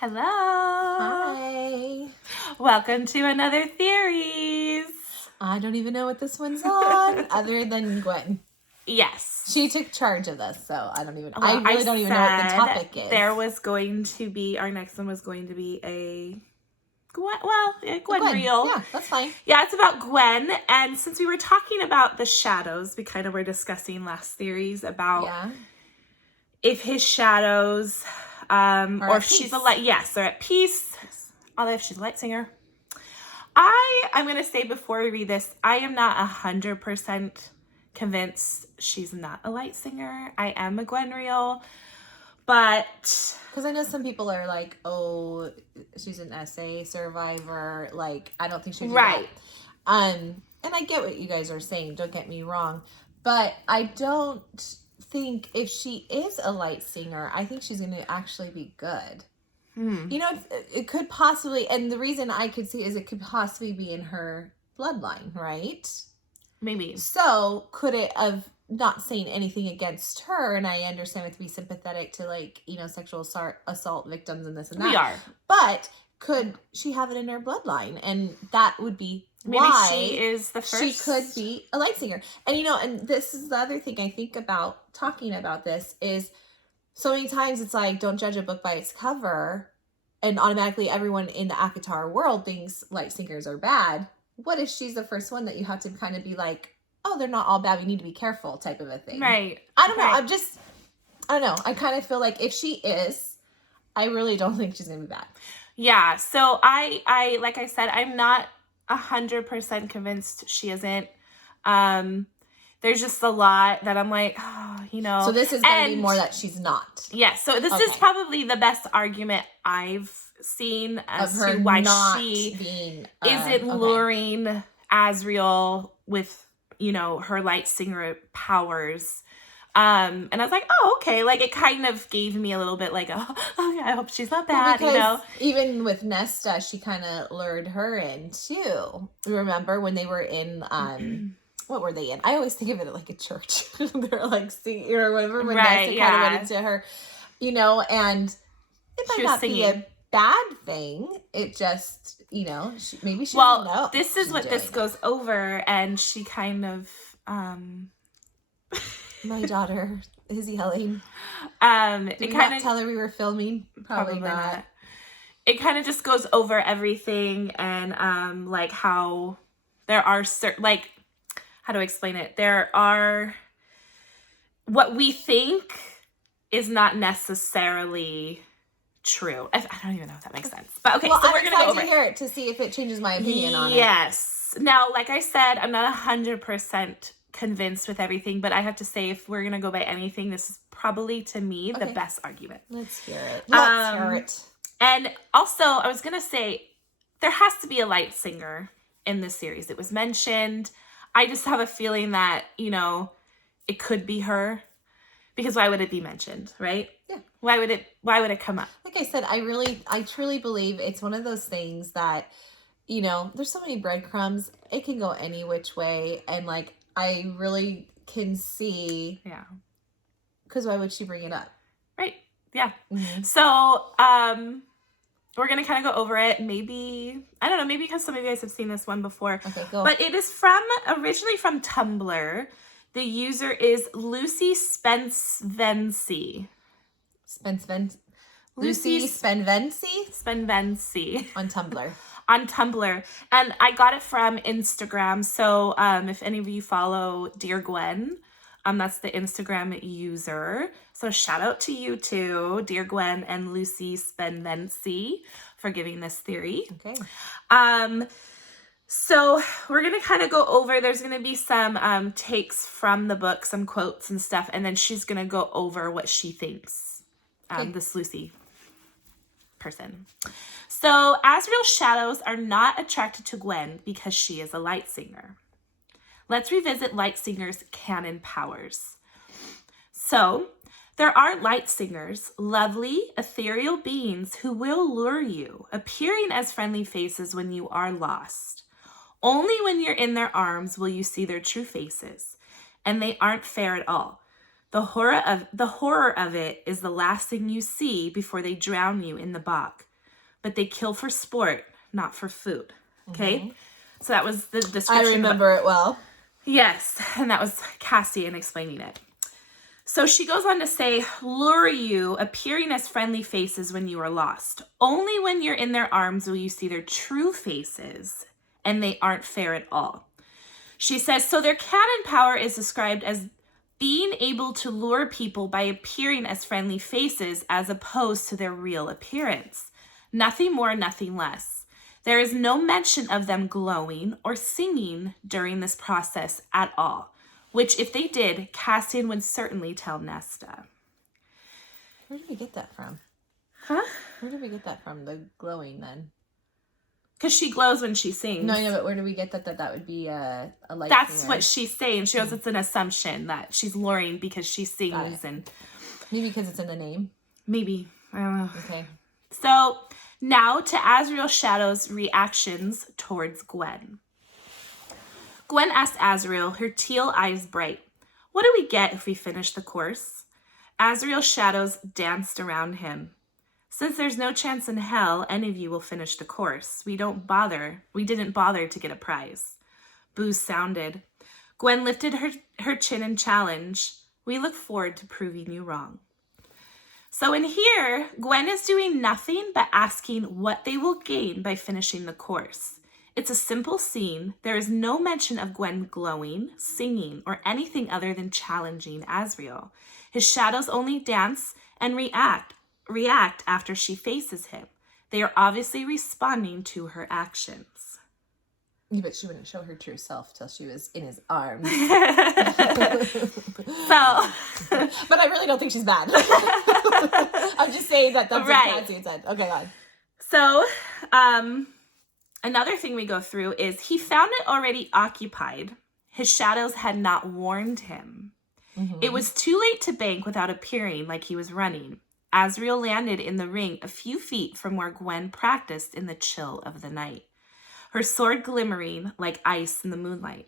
Hello. Hi. Welcome to another theories. I don't even know what this one's on, other than Gwyn. Yes. She took charge of this, so I don't even. Well, I really don't even know what the topic is. There was going to be our next one was going to be a Gwyn reel. Yeah, that's fine. Yeah, it's about Gwyn, and since we were talking about the shadows, we kind of were discussing last theories about if his shadows, or if she's a light. Yes, they're at peace. Yes. Although if she's a Lightsinger. I'm going to say before we read this, I am not 100% convinced she's not a Lightsinger. I am a Gwyn reel, but... Because I know some people are like, oh, she's an SA survivor. Like, I don't think she would do that. And I get what you guys are saying. Don't get me wrong. But I don't think if she is a Lightsinger, I think she's going to actually be good. You know, it could possibly, and the reason I could see is it could possibly be in her bloodline, right? Maybe. So could it have, not saying anything against her, and I understand it to be sympathetic to, like, you know, sexual assault victims and this and that. We are. But could she have it in her bloodline? And that would be maybe why she is the first. She could be a Lightsinger. And, you know, and this is the other thing I think about talking about this is so many times it's like, don't judge a book by its cover, and automatically everyone in the ACOTAR world thinks Lightsingers are bad. What if she's the first one that you have to kind of be like, oh, they're not all bad, we need to be careful type of a thing. Right. I don't know. I don't know. I kind of feel like if she is, I really don't think she's going to be bad. Yeah. So I like I said, I'm not 100% convinced she isn't. There's just a lot that I'm like, oh, you know. So this is going to be more that she's not. Yes. So this is probably the best argument I've seen as to why she isn't luring Azriel with, you know, her Lightsinger powers. And I was like, oh, okay. Like, it kind of gave me a little bit like, oh, okay, I hope she's not bad, you know. Even with Nesta, she kind of lured her in, too. Remember when they were in... what were they in? I always think of it like a church. They're like singing or whatever. When Nesta kind of went into her, you know, and it might not be a bad thing. It just, you know, maybe she doesn't know. This is what this goes over, and she kind of, my daughter is yelling. Did we not tell her we were filming? Probably not. It kind of just goes over everything, and like how there are certain, like, how do I explain it? There are what we think is not necessarily true. I don't even know if that makes sense. But okay, well, so we're going to go over to hear it to see if it changes my opinion on it. Yes. Now, like I said, I'm not 100% convinced with everything, but I have to say if we're going to go by anything, this is probably, to me, the best argument. Let's hear it. Let's hear it. And also, I was going to say, there has to be a Lightsinger in this series. It was mentioned. I just have a feeling that, you know, it could be her, because why would it be mentioned, right? Yeah. Why would it come up? Like I said, I truly believe it's one of those things that, you know, there's so many breadcrumbs. It can go any which way. And like, I really can see. Yeah. Because why would she bring it up? Right. Yeah. Mm-hmm. So, we're going to kind of go over it. Maybe, I don't know, maybe because some of you guys have seen this one before. Okay, go. But it is originally from Tumblr. The user is Lucy Spenvency. Lucy Spenvency? Spenvency. On Tumblr. On Tumblr. And I got it from Instagram. So if any of you follow Dear Gwyn, that's the Instagram user. So shout out to you two, Dear Gwyn and Lucy Spenvency, for giving this theory. Okay. So we're going to kind of go over, there's going to be some takes from the book, some quotes and stuff, and then she's going to go over what she thinks, this Lucy person. So Azriel's shadows are not attracted to Gwyn because she is a Lightsinger. Let's revisit Lightsinger's canon powers. So, there are Lightsingers, lovely, ethereal beings who will lure you, appearing as friendly faces when you are lost. Only when you're in their arms will you see their true faces, and they aren't fair at all. The horror of it is the last thing you see before they drown you in the bog. but they kill for sport, not for food. Okay? Mm-hmm. So that was the description. I remember it well. Yes, and that was Cassian explaining it. So she goes on to say, lure you, appearing as friendly faces when you are lost. Only when you're in their arms will you see their true faces, and they aren't fair at all. She says, so their canon power is described as being able to lure people by appearing as friendly faces as opposed to their real appearance. Nothing more, nothing less. There is no mention of them glowing or singing during this process at all, which if they did, Cassian would certainly tell Nesta. Where did we get that from? Huh? Where did we get that from, the glowing then? Because she glows when she sings. No, I know, but where do we get that would be a light That's singer? what she's saying. She goes, it's an assumption that she's luring because she sings. And maybe because it's in the name? Maybe. I don't know. Okay. So now to Azriel Shadow's reactions towards Gwen. Gwen asked Azriel, her teal eyes bright, what do we get if we finish the course? Azriel Shadows danced around him. Since there's no chance in hell any of you will finish the course, we didn't bother to get a prize. Boos sounded. Gwen lifted her chin in challenge. We look forward to proving you wrong. So in here, Gwen is doing nothing but asking what they will gain by finishing the course. It's a simple scene. There is no mention of Gwen glowing, singing, or anything other than challenging Azriel. His shadows only dance and react after she faces him. They are obviously responding to her actions. Yeah, but she wouldn't show her true self till she was in his arms. So, but I really don't think she's bad. I'm just saying that's what Cassian said. Okay, on. So, another thing we go through is he found it already occupied. His shadows had not warned him. Mm-hmm. It was too late to bank without appearing like he was running. Azriel landed in the ring a few feet from where Gwen practiced in the chill of the night, her sword glimmering like ice in the moonlight.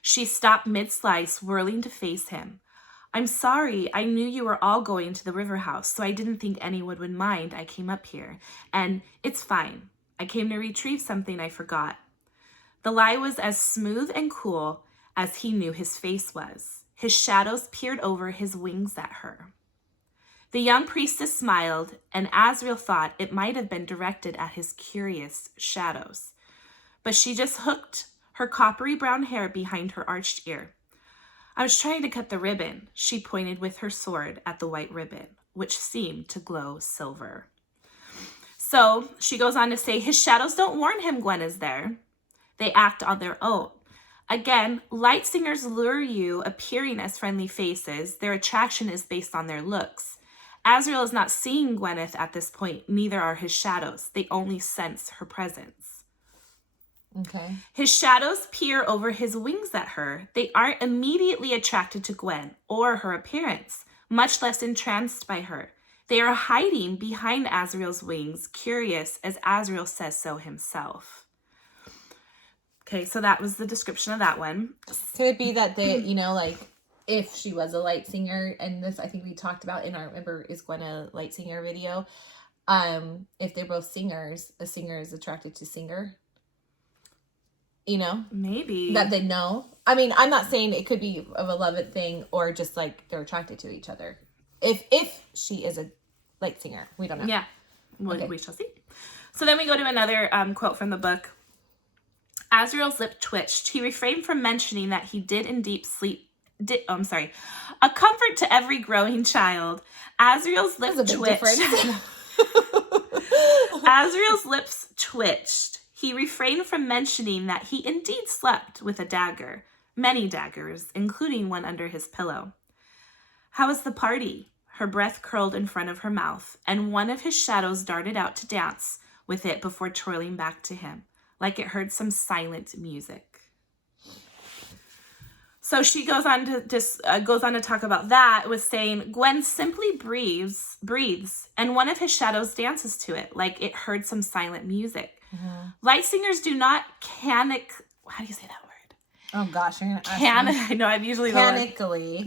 She stopped mid-slide, swirling to face him. I'm sorry, I knew you were all going to the river house, so I didn't think anyone would mind I came up here. And it's fine. I came to retrieve something I forgot. The lie was as smooth and cool as he knew his face was. His shadows peered over his wings at her. The young priestess smiled, and Azriel thought it might have been directed at his curious shadows. But she just hooked her coppery brown hair behind her arched ear. I was trying to cut the ribbon. She pointed with her sword at the white ribbon, which seemed to glow silver. So she goes on to say, his shadows don't warn him Gwen is there. They act on their own. Again, light singers lure you, appearing as friendly faces. Their attraction is based on their looks. Azriel is not seeing Gwyneth at this point, neither are his shadows. They only sense her presence. Okay. His shadows peer over his wings at her. They aren't immediately attracted to Gwen or her appearance, much less entranced by her. They are hiding behind Azriel's wings, curious as Azriel says so himself. Okay, so that was the description of that one. Could it be that they, like, if she was a light singer, and this I think we talked about in our, remember, is Gwen a light singer video? If they're both singers, a singer is attracted to singer. Maybe. That they know. I mean, I'm not saying it could be of a love thing or just like they're attracted to each other. If she is a light singer, we don't know. Yeah, we shall see. So then we go to another quote from the book. Azriel's lip twitched. He refrained from mentioning that he did indeed sleep. A comfort to every growing child. Azriel's lip twitched. Azriel's lips twitched. He refrained from mentioning that he indeed slept with a dagger. Many daggers, including one under his pillow. How was the party? Her breath curled in front of her mouth, and one of his shadows darted out to dance with it before twirling back to him, like it heard some silent music. So she goes on to talk about that with saying, Gwen simply breathes, and one of his shadows dances to it, like it heard some silent music. Mm-hmm. Light singers do not how do you say that word? Oh gosh, you're gonna ask me. No, I'm usually Canically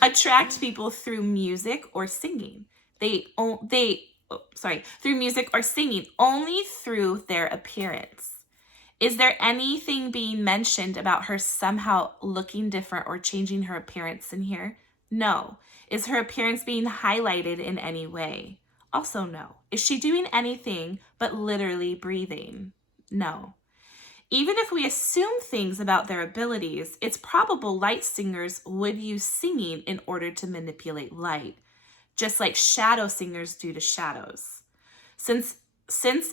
attract people through music or singing. They through music or singing, only through their appearance. Is there anything being mentioned about her somehow looking different or changing her appearance in here? No. Is her appearance being highlighted in any way? Also no. Is she doing anything but literally breathing? No. Even if we assume things about their abilities, it's probable light singers would use singing in order to manipulate light, just like shadow singers do to shadows. Since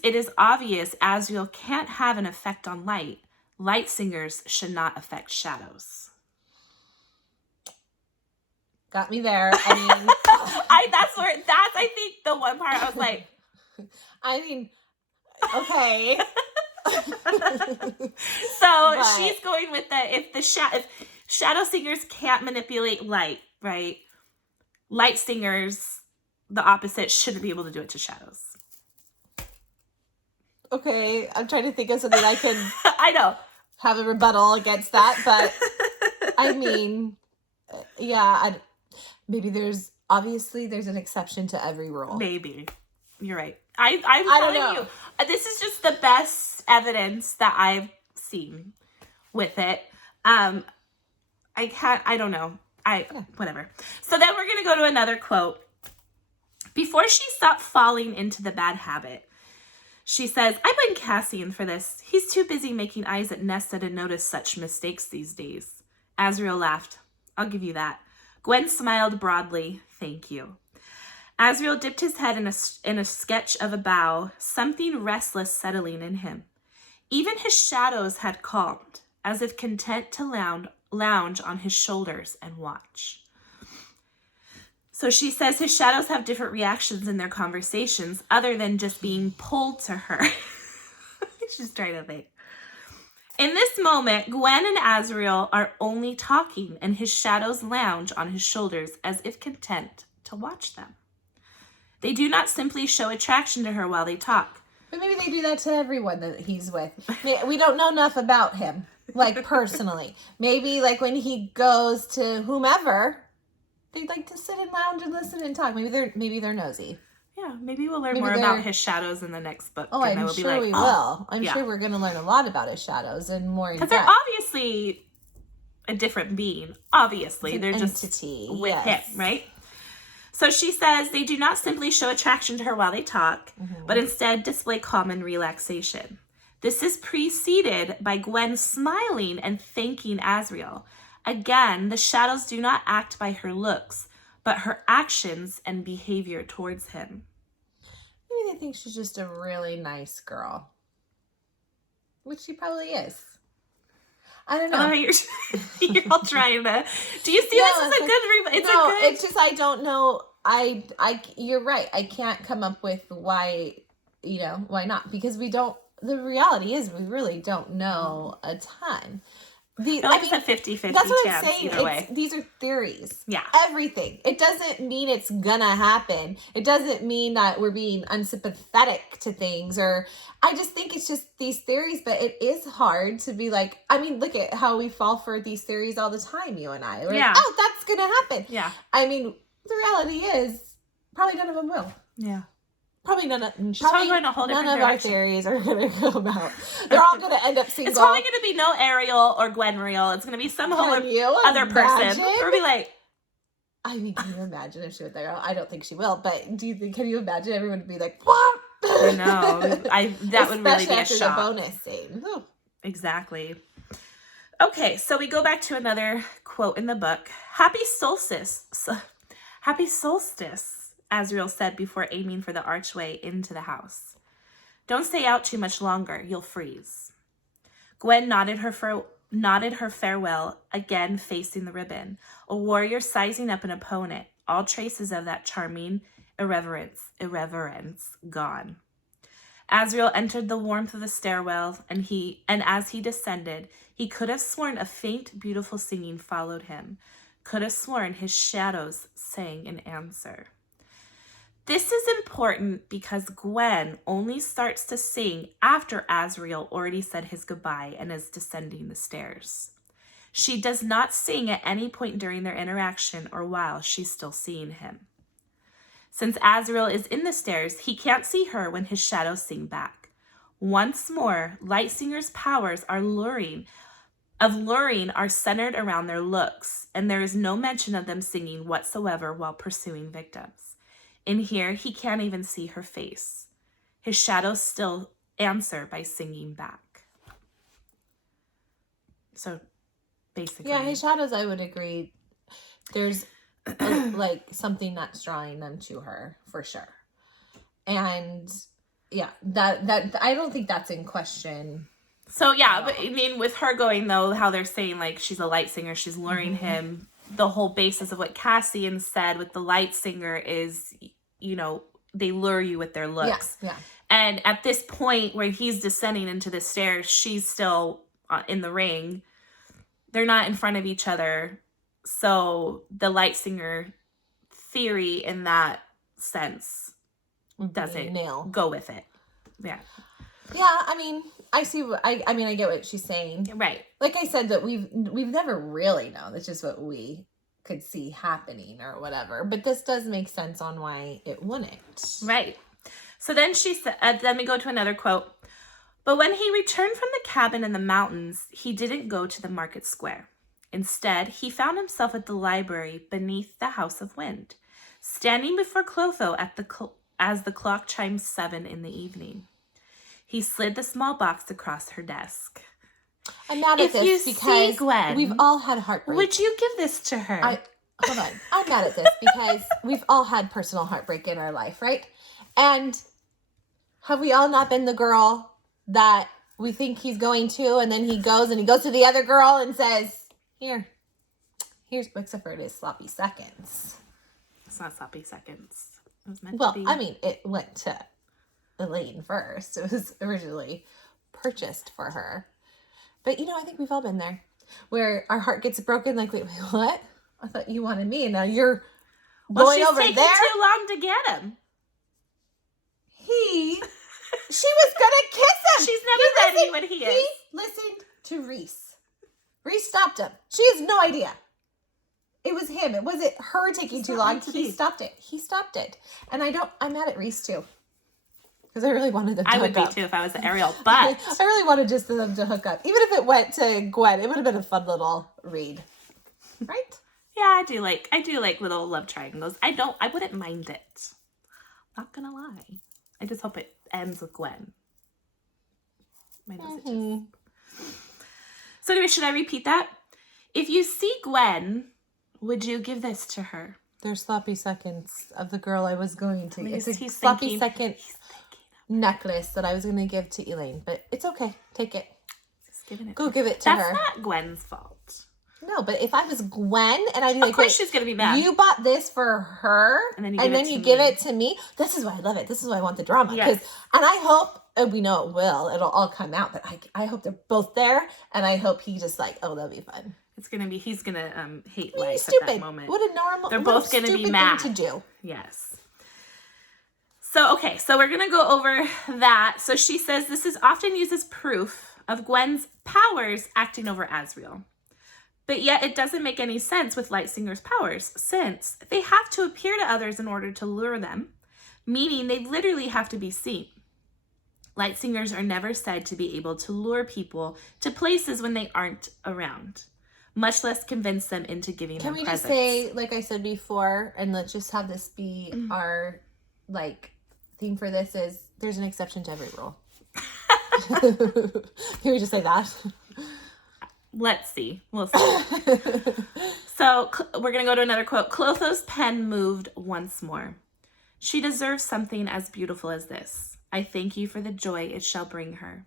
it is obvious Asriel can't have an effect on light, light singers should not affect shadows. Got me there. I mean, that's I think the one part I was like, I mean, okay. So she's going with if shadow singers can't manipulate light, right? Light singers, the opposite, shouldn't be able to do it to shadows. Okay, I'm trying to think of something I can I know. Have a rebuttal against that, but I mean, yeah, maybe there's an exception to every rule.Maybe. You're right. I'm telling you, this is just the best evidence that I've seen with it. I don't know. Whatever. So then we're going to go to another quote. Before she stopped falling into the bad habit, she says, I blame Cassian for this. He's too busy making eyes at Nesta to notice such mistakes these days. Asriel laughed. I'll give you that. Gwyn smiled broadly. Thank you. Asriel dipped his head in a sketch of a bow, something restless settling in him. Even his shadows had calmed, as if content to lounge on his shoulders and watch. So she says his shadows have different reactions in their conversations other than just being pulled to her. She's trying to think. In this moment, Gwyn and Asriel are only talking, and his shadows lounge on his shoulders as if content to watch them. They do not simply show attraction to her while they talk. But maybe they do that to everyone that he's with. We don't know enough about him, like, personally. Maybe, like, when he goes to whomever, they like to sit and lounge and listen and talk. Maybe they're nosy. Yeah, maybe we'll learn more about his shadows in the next book. Oh, I'm sure we will. I'm sure we're going to learn a lot about his shadows and more in depth. Because they're obviously a different being. Obviously. They're just with him, right? So she says they do not simply show attraction to her while they talk, but instead display calm and relaxation. This is preceded by Gwyn smiling and thanking Asriel. Again, the shadows do not act by her looks, but her actions and behavior towards him. Maybe they think she's just a really nice girl. Which she probably is. I don't know. You're all trying to... Do you see this as a good... It's just I don't know. You're right. I can't come up with why not. Because we don't... The reality is we really don't know a ton. It's a 50-50 that's what chance I'm saying. Either way. These are theories. Yeah. Everything. It doesn't mean it's gonna happen. It doesn't mean that we're being unsympathetic to things, or I just think it's just these theories, but it is hard to be like, I mean, look at how we fall for these theories all the time, you and I. We're like, oh, that's gonna happen. Yeah. I mean, the reality is probably none of them will. Yeah. Probably none of our theories are going to come out. They're all going to end up single. It's probably going to be no Ariel or Gwenriel. It's going to be some whole other person. We'll be like... I mean, can you imagine if she went there? I don't think she will, but can you imagine everyone would be like, what? I know. That would really be a shock. Especially after the bonus scene. Ooh. Exactly. Okay, so we go back to another quote in the book. Happy solstice. Happy solstice. Asriel said before aiming for the archway into the house. Don't stay out too much longer. You'll freeze. Gwyn nodded her farewell, again facing the ribbon, a warrior sizing up an opponent, all traces of that charming irreverence gone. Asriel entered the warmth of the stairwell, and as he descended, he could have sworn a faint, beautiful singing followed him, could have sworn his shadows sang in answer. This is important because Gwyn only starts to sing after Asriel already said his goodbye and is descending the stairs. She does not sing at any point during their interaction or while she's still seeing him. Since Azrael is in the stairs, he can't see her when his shadows sing back. Once more, Lightsinger's powers are luring are centered around their looks, and there is no mention of them singing whatsoever while pursuing victims. In here, he can't even see her face. His shadows still answer by singing back. So, basically. Yeah, his shadows, I would agree. There's like something that's drawing them to her, for sure. And yeah, that I don't think that's in question. So yeah, but I mean, with her going though, how they're saying like she's a light singer, she's luring him. The whole basis of what Cassian said with the light singer is, you know, they lure you with their looks. Yeah. And at this point where he's descending into the stairs, she's still in the ring. They're not in front of each other. So the light singer theory in that sense doesn't go with it. Yeah. Yeah, I mean, I see. I mean, I get what she's saying. Right. Like I said, that we've never really known. It's just what we could see happening or whatever. But this does make sense on why it wouldn't. Right. So then she said, then we go to another quote. But when he returned from the cabin in the mountains, he didn't go to the market square. Instead, he found himself at the library beneath the House of Wind, standing before Clotho as the clock chimed 7 in the evening. He slid the small box across her desk. I'm mad at this because Gwen, we've all had heartbreak. Would you give this to her? Hold on. I'm mad at this because we've all had personal heartbreak in our life, right? And have we all not been the girl that we think he's going to, and then he goes to the other girl and says, here's, except for it is sloppy seconds. It's not sloppy seconds. It was meant to be. Well, I mean, it went to Elaine first. It was originally purchased for her. But, I think we've all been there where our heart gets broken. Like, wait, what? I thought you wanted me. And now you're going over there. She's taking too long to get him. She was going to kiss him. She's never ready when he is. He listened to Reese. Reese stopped him. She has no idea. It was him. It wasn't her taking too long. He stopped it. And I'm mad at Reese too. Because I really wanted them to hook up. I would be too if I was Ariel, but I really wanted just for them to hook up. Even if it went to Gwen, it would have been a fun little read. Right? Yeah, I do like little love triangles. I wouldn't mind it. Not gonna lie. I just hope it ends with Gwen. So anyway, should I repeat that? If you see Gwen, would you give this to her? There's sloppy seconds of the girl I was going to. It's a He's sloppy second necklace that I was going to give to Elaine, but it's okay. Take it. Go give it to her. That's not Gwen's fault. No, but if I was Gwen and I'd be like, of course she's going to be mad. You bought this for her and then you give it to me. This is why I love it. This is why I want the drama. Yes. And I hope, we know it will. It'll all come out, but I hope they're both there, and I hope he just that'll be fun. It's going to be, he's going to hate life stupid. at that moment. What a normal, they're both going to be mad. Thing to do. Yes. So we're going to go over that. So she says this is often used as proof of Gwen's powers acting over Azrael. But yet it doesn't make any sense with Lightsinger's powers, since they have to appear to others in order to lure them, meaning they literally have to be seen. Lightsingers are never said to be able to lure people to places when they aren't around, much less convince them into giving them presents. Can we just say, like I said before, and let's just have this be our, theme for this is, there's an exception to every rule. Can we just say that? Let's see. We'll see. So we're going to go to another quote. Clotho's pen moved once more. She deserves something as beautiful as this. I thank you for the joy it shall bring her.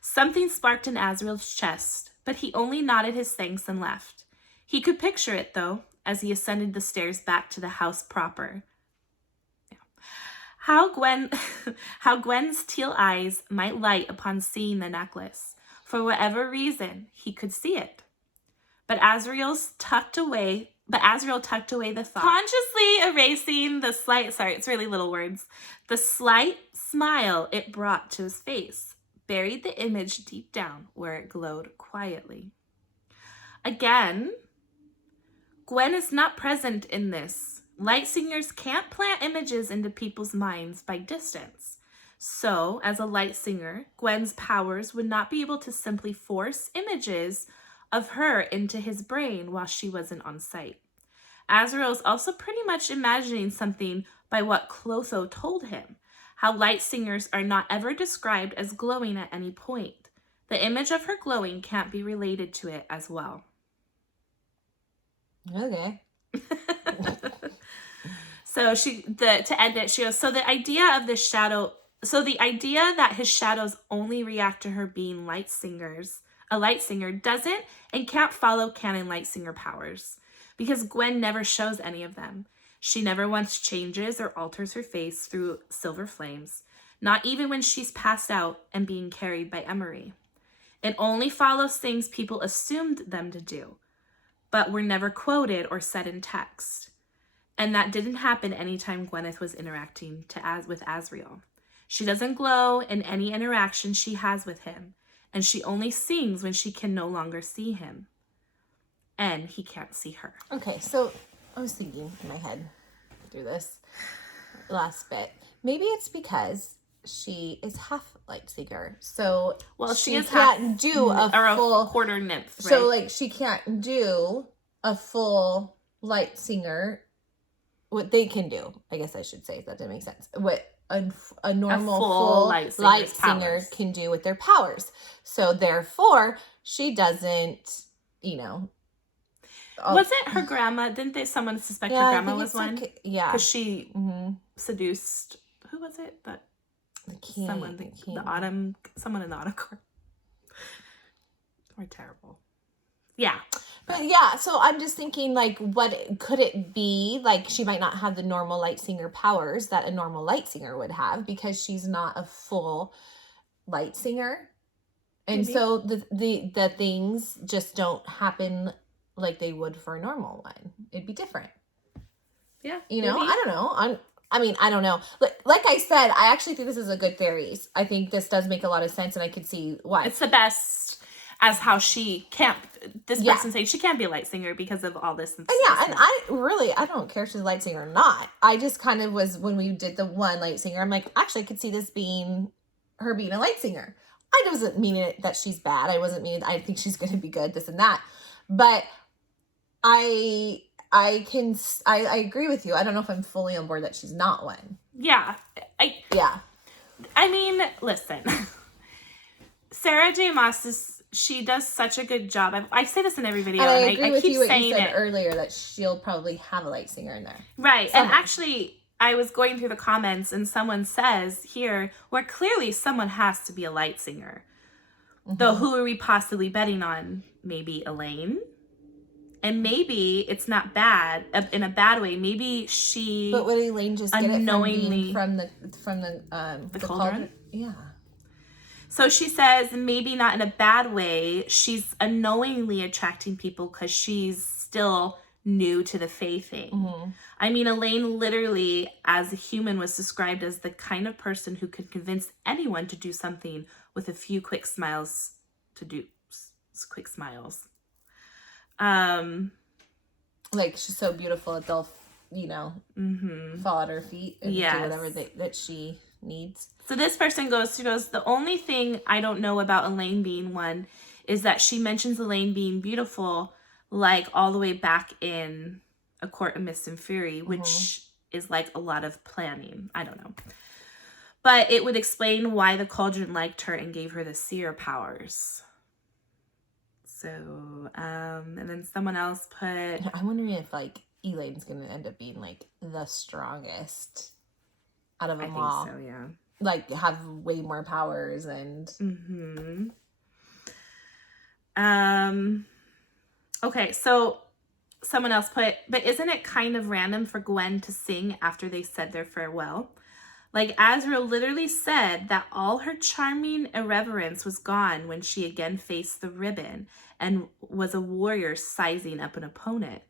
Something sparked in Azrael's chest, but he only nodded his thanks and left. He could picture it, though, as he ascended the stairs back to the house proper. How Gwen's teal eyes might light upon seeing the necklace. For whatever reason, he could see it. But Azrael tucked away the thought, consciously erasing the slight smile it brought to his face, buried the image deep down where it glowed quietly. Again, Gwen is not present in this, Lightsingers can't plant images into people's minds by distance. So, as a Lightsinger, Gwen's powers would not be able to simply force images of her into his brain while she wasn't on site. Azrael is also pretty much imagining something by what Clotho told him, how Lightsingers are not ever described as glowing at any point. The image of her glowing can't be related to it as well. Okay. So to end it, she goes, so the idea of this shadow, so the idea that his shadows only react to her being a Lightsinger doesn't and can't follow canon Lightsinger powers, because Gwen never shows any of them. She never once changes or alters her face through silver flames, not even when she's passed out and being carried by Emery. It only follows things people assumed them to do, but were never quoted or said in text. And that didn't happen anytime Gwyneth was interacting with Azrael. She doesn't glow in any interaction she has with him, and she only sings when she can no longer see him. And he can't see her. Okay, so I was thinking in my head through this last bit. Maybe it's because she is half Lightsinger. So she can't do a full quarter nymph, right? So like she can't do a full Lightsinger. What they can do, I guess I should say, if that didn't make sense. What a normal full Lightsinger can do with their powers. So therefore, she doesn't, Wasn't her grandma, didn't someone suspect her grandma was one? Yeah. Because she seduced, who was it? The king. Someone in the autumn court. We're terrible. Yeah. But yeah, so I'm just thinking, like, what could it be? Like, she might not have the normal Lightsinger powers that a normal Lightsinger would have because she's not a full Lightsinger. And maybe. So the things just don't happen like they would for a normal one. It'd be different. Yeah. I don't know. I don't know. Like I said, I actually think this is a good theory. I think this does make a lot of sense, and I could see why. It's the best as how she can't, this person saying she can't be a Lightsinger because of all this. And I don't care if she's a Lightsinger or not. I just kind of was, when we did the one Lightsinger, I'm like, actually, I could see this being her being a Lightsinger. I wasn't meaning that she's bad. I wasn't meaning, I think she's going to be good, this and that. But I agree with you. I don't know if I'm fully on board that she's not one. Yeah. I mean, listen. Sarah J. Maas she does such a good job. I say this in every video, and I agree with keep you what saying you said it earlier, that she'll probably have a Lightsinger in there. Right. Somewhere. And actually, I was going through the comments and someone says here, where clearly someone has to be a Lightsinger. Mm-hmm. Though who are we possibly betting on? Maybe Elaine? And maybe it's not bad, in a bad way. Maybe she... But would Elaine just get it from the cauldron? Yeah. So she says, maybe not in a bad way. She's unknowingly attracting people because she's still new to the Fae thing. Mm-hmm. I mean, Elaine literally, as a human, was described as the kind of person who could convince anyone to do something with a few quick smiles Like, she's so beautiful that they'll, fall at her feet and do whatever that she needs. So this person goes, the only thing I don't know about Elaine being one is that she mentions Elaine being beautiful, like all the way back in A Court of Mist and Fury, which is like a lot of planning. I don't know. But it would explain why the cauldron liked her and gave her the seer powers. So, and then someone else put... I'm wondering if, like, Elaine's going to end up being, like, the strongest out of them all. I think so, yeah. Like, have way more powers and... Okay, so someone else put, but isn't it kind of random for Gwen to sing after they said their farewell? Like, Azrael literally said that all her charming irreverence was gone when she again faced the ribbon and was a warrior sizing up an opponent.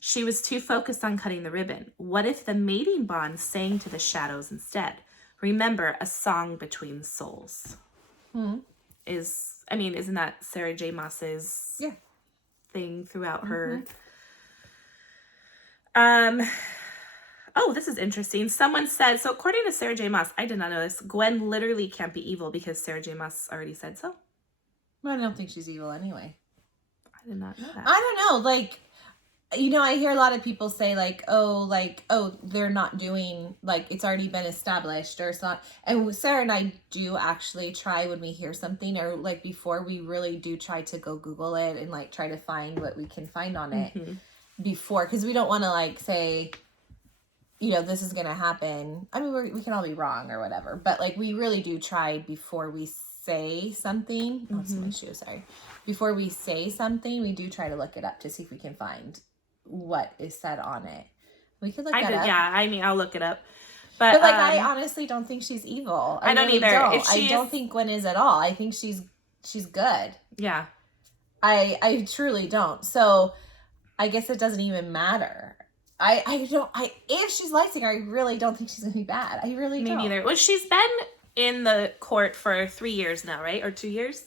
She was too focused on cutting the ribbon. What if the mating bond sang to the shadows instead? Remember, a song between souls. Isn't that Sarah J. Maas's thing throughout her? Oh, this is interesting. Someone said, so according to Sarah J. Maas, I did not know this, Gwen literally can't be evil because Sarah J. Maas already said so. Well, I don't think she's evil anyway. I did not know that. I don't know. Like, you know, I hear a lot of people say oh, they're not doing, like, it's already been established or it's not. And Sarah and I do actually try when we hear something or like before, we really do try to go Google it and like try to find what we can find on it before. Because we don't want to like say, you know, this is going to happen. I mean, we can all be wrong or whatever. But like we really do try before we say something. Oh, it's my shoe, sorry. Before we say something, we do try to look it up to see if we can find what is said on it. We could look that up. Yeah, I mean, I'll look it up. But like, I honestly don't think she's evil. I don't really either. I don't think Gwyn is at all. I think she's good. Yeah. I truly don't. So I guess it doesn't even matter. If she's Lightsinger, I really don't think she's gonna be bad. I really don't. Me neither. Well, she's been in the court for 3 years now, right? Or 2 years?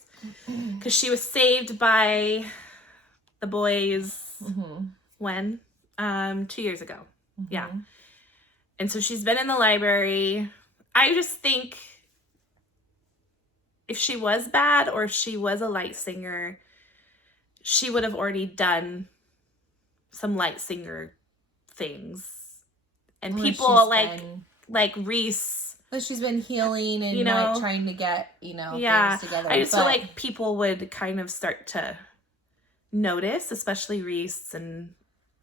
Because she was saved by the boys when? 2 years ago. Yeah. And so she's been in the library. I just think if she was bad or if she was a Lightsinger, she would have already done some Lightsinger things. And people like Reese. But she's been healing and like trying to get, things together. I just feel like people would kind of start to notice, especially Reese, and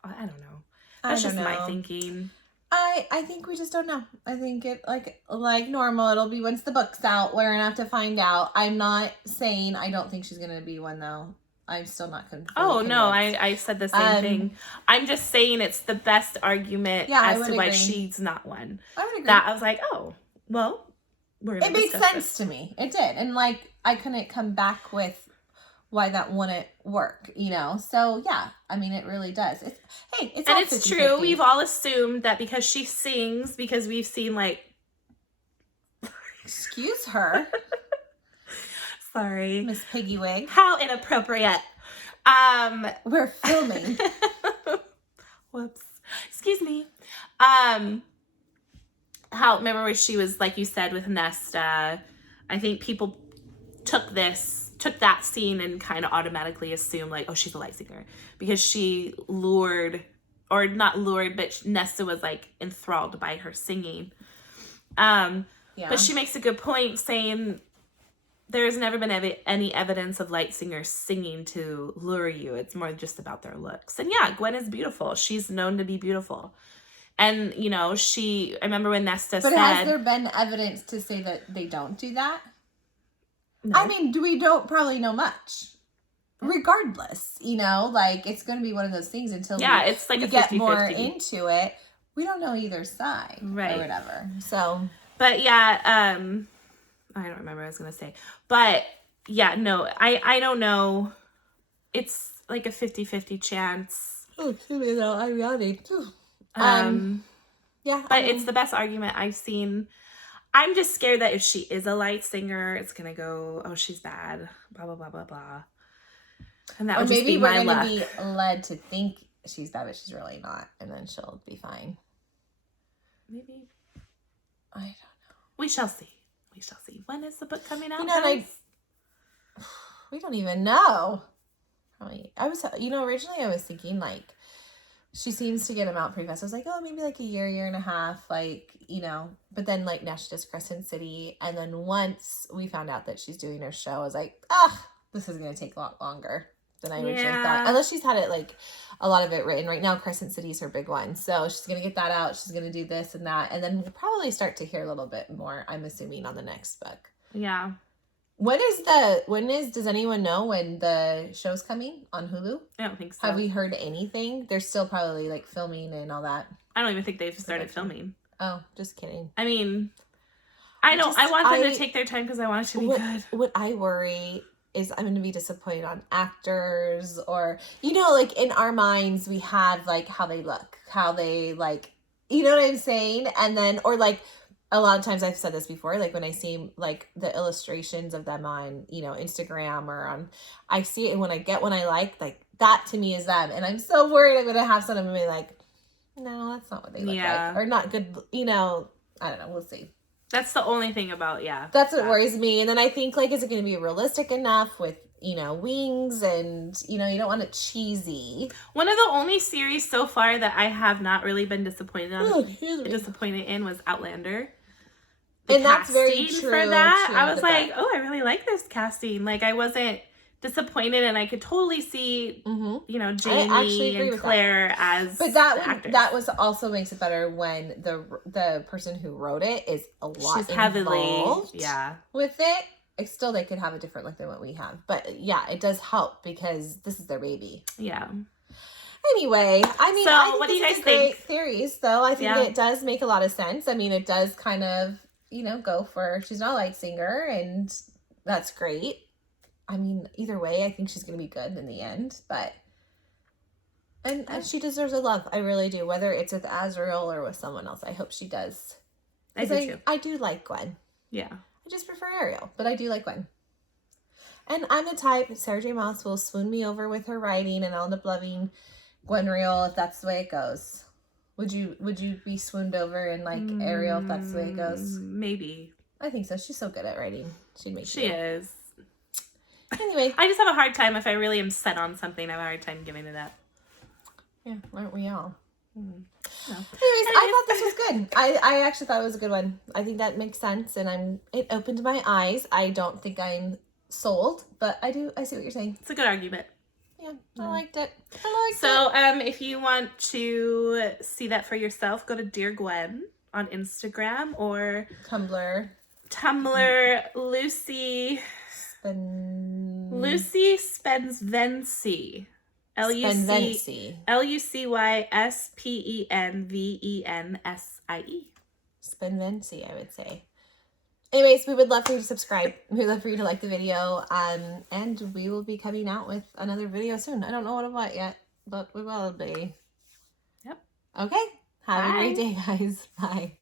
I don't know. That's just my thinking. I think we just don't know. I think it like normal. It'll be once the book's out. We're gonna have to find out. I'm not saying I don't think she's gonna be one though. I'm still not convinced. Oh no, I said the same thing. I'm just saying it's the best argument as to why she's not one. I would agree. That I was like, oh well, it made sense to me. It did, and like I couldn't come back with why that wouldn't work, So yeah, I mean, it really does. It's true. We've all assumed that because she sings, because we've seen like, excuse her, sorry, Miss Piggywig. How inappropriate. We're filming. Whoops. Excuse me. Remember where she was, like you said, with Nesta? I think people took that scene and kind of automatically assumed like, oh, she's a Lightsinger because she but Nesta was like enthralled by her singing. But she makes a good point saying there's never been any evidence of Lightsingers singing to lure you. It's more just about their looks. And yeah, Gwen is beautiful. She's known to be beautiful. And, I remember when Nesta said... But has there been evidence to say that they don't do that? No. I mean, we don't probably know much. Regardless, it's going to be one of those things until it's like we get more into it. We don't know either side, right, or whatever. So, but yeah, I don't remember what I was going to say. But yeah, no, I don't know. It's like a 50-50 chance. Oh, excuse me, though. I'm yawning. Yeah, but it's the best argument I've seen. I'm just scared that if she is a Lightsinger, it's going to go, oh, she's bad, blah, blah, blah, blah, blah. And that would just be my luck. Maybe we're going to be led to think she's bad, but she's really not. And then she'll be fine. Maybe. I don't know. We shall see. We shall see. When is the book coming out, we don't even know. Probably. Originally I was thinking, like, she seems to get them out pretty fast. I was like, oh, maybe like a year and a half, but then like now she does Crescent City. And then once we found out that she's doing her show, I was like, this is going to take a lot longer than I originally thought. Unless she's had it like a lot of it written. Right now, Crescent City is her big one. So she's going to get that out. She's going to do this and that. And then we'll probably start to hear a little bit more, I'm assuming, on the next book. Yeah. Does anyone know when the show's coming on Hulu? I don't think so. Have we heard anything? They're still probably like filming and all that. I don't even think they've started filming. Oh, just kidding. I mean, I want them to take their time because I want it to be good. What I worry is I'm going to be disappointed on actors or, like in our minds, we have like how they look, how they like, you know what I'm saying? And then, or like, a lot of times I've said this before, like when I see like the illustrations of them on, Instagram or on, I see it. And when I get one I like that to me is them. And I'm so worried I'm going to have some of them be like, no, that's not what they look like. Or not good, you know, I don't know. We'll see. That's the only thing about, That's what worries me. And then I think, like, is it going to be realistic enough with, you know, wings and, you know, you don't want it cheesy. One of the only series so far that I have not really been disappointed in was Outlander. And that's very true. For that, I was like, oh, I really like this casting. Like, I wasn't disappointed, and I could totally see, you know, Jamie and Claire as that was also makes it better when the person who wrote it is a lot involved with it. Still, they could have a different look than what we have, but yeah, it does help because this is their baby. Yeah. Anyway, I mean, so I think what do you guys think? Great theories, though. I think it does make a lot of sense. I mean, it does kind of, you know, go for she's not a Lightsinger, and that's great. I mean, either way, I think she's going to be good in the end, but... And she deserves a love. I really do. Whether it's with Azrael or with someone else, I hope she does. I do, too. I do like Gwen. Yeah. I just prefer Ariel, but I do like Gwen. And I'm the type, Sarah J. Maas will swoon me over with her writing, and I'll end up loving Gwenriel if that's the way it goes. Would you be swooned over in, like, Ariel if that's the way it goes? Maybe. I think so. She's so good at writing. She is. Anyway. I just have a hard time. If I really am set on something, I have a hard time giving it up. Yeah, aren't we all? No. Anyways, I thought this was good. I actually thought it was a good one. I think that makes sense, and it opened my eyes. I don't think I'm sold, but I see what you're saying. It's a good argument. Yeah, I liked it. So, if you want to see that for yourself, go to Dear Gwen on Instagram or Tumblr, Lucy Spenvency. Lucyspensvensie. Spenvensie, I would say. Anyways, we would love for you to subscribe. We'd love for you to like the video. And we will be coming out with another video soon. I don't know what yet, but we will be. Yep. Okay. Have a great day, guys. Bye.